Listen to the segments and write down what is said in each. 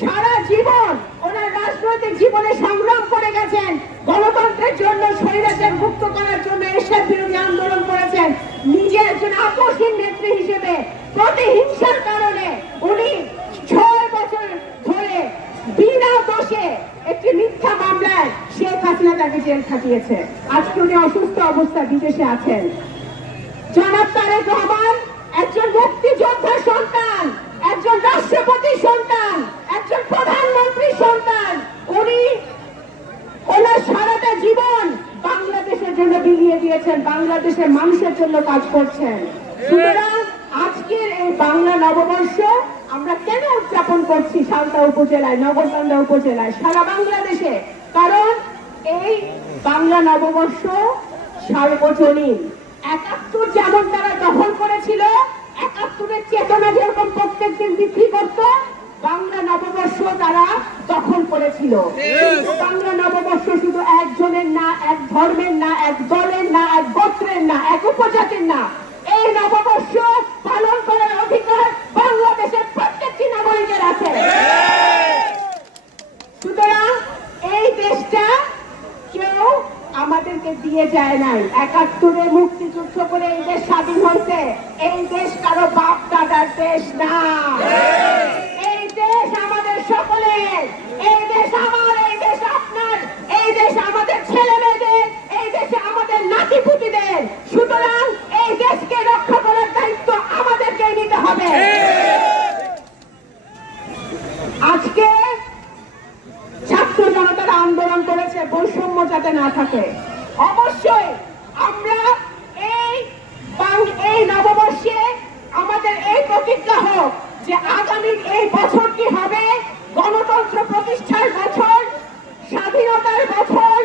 সারা জীবন ওনার রাজনৈতিক জীবনে সংগ্রাম করে গেছেন, গণতন্ত্রের জন্য, স্বৈরাচার মুক্ত করার জন্য, এরশাদ বিরোধী আন্দোলন করেছেন। নিজে একজন আপসহীন নেত্রী হিসেবে প্রতিহিংসার কারণে উনি 6 বছর ধরে বিনা দোষে একটি মিথ্যা মামলায় শেখ হাসিনা তাকে জেল খাটিয়েছে। আজকে উনি অসুস্থ অবস্থায় বিদেশে আছেন। জনাব তারেক রহমান একজন মুক্তিযোদ্ধার সন্তান, একজন রাষ্ট্রপতির সন্তান, একজন প্রধানমন্ত্রীর সন্তান। উনি ওনার সারাটা জীবন বাংলাদেশের জন্য বিলিয়ে দিয়েছেন, বাংলাদেশের মানুষের জন্য কাজ করছেন। সুতরাং আজকের এই বাংলা নববর্ষ আমরা কেন উদযাপন করছি সালতা উপজেলায়, নগরকান্দা উপজেলায়, সারা বাংলাদেশে? কারণ এই বাংলা নববর্ষ সার্বজনীন। 71 যেমন তারা দখল করেছিল, 71-এর চেতনা যেরকম প্রত্যেকদিন বিক্রি করত, বাংলা নববর্ষ তারা দখল করেছিল। বাংলা নববর্ষ শুধু একজনের না, এক ধর্মের না, এক দলের না, এক গোত্রের না, এক উপজাতির না। এই নববর্ষ পালন করার অধিকার বাংলাদেশের প্রত্যেকটি নাগরিকের আছে। সুতরাং এই দেশটা কেউ আমাদেরকে দিয়ে যায় নাই। 71-এ মুক্তিযুদ্ধ করে এই দেশ স্বাধীন হয়েছে। এই দেশ কারো বাপ দাদার দেশ না। এই দেশ আমাদের সকলের। এই দেশ আমার, এই দেশ আপনার, এই দেশ আমাদের ছেলে মেয়েদের, এই দেশে আমাদের নাতিপুতিদের। সুতরাং এই দেশকে রক্ষা করার দায়িত্ব আমাদেরকে নিতে হবে। আজকে ছাত্র জনতারা আন্দোলন করেছে বৈষম্য যাতে না থাকে। অবশ্যই আমরা এই নববর্ষে আমাদের এই প্রতিজ্ঞা হোক যে আগামী এই বছরটি হবে গণতন্ত্র প্রতিষ্ঠার বছর, স্বাধীনতার বছর,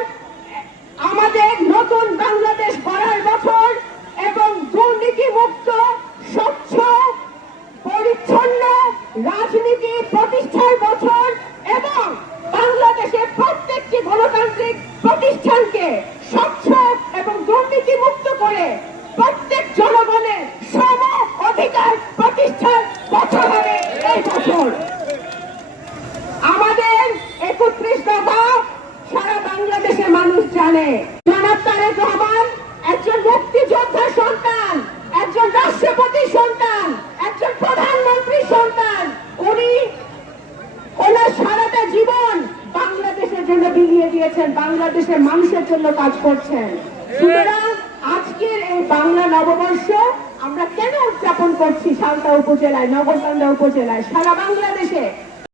আমাদের নতুন বাংলাদেশ গড়ার বছর এবং দুর্নীতি মুক্ত, স্বচ্ছ, পরিচ্ছন্ন রাজনীতি প্রতিষ্ঠার বছর এবং বাংলাদেশের প্রত্যেকটি গণতান্ত্রিক প্রতিষ্ঠানকে স্বচ্ছ এবং দুর্নীতি মুক্ত করে প্রত্যেক জনগণের সম অধিকার প্রতিষ্ঠার বছর হবে এই বছর। আমাদের 31 দফা সারা বাংলাদেশের মানুষ জানে। জনাব তারেক রহমান একজন মুক্তিযোদ্ধার সন্তান, একজন রাষ্ট্রপতির সন্তান, একজন প্রধানমন্ত্রীর সন্তান। উনি ওনার সারাটা জীবন বাংলাদেশের জন্য বিলিয়ে দিয়েছেন, বাংলাদেশের মানুষের জন্য কাজ করছেন। সুতরাং আজকের এই বাংলা নববর্ষ আমরা কেন উদযাপন করছি সালতা উপজেলায়, নগরকান্দা উপজেলায়, সারা বাংলাদেশে?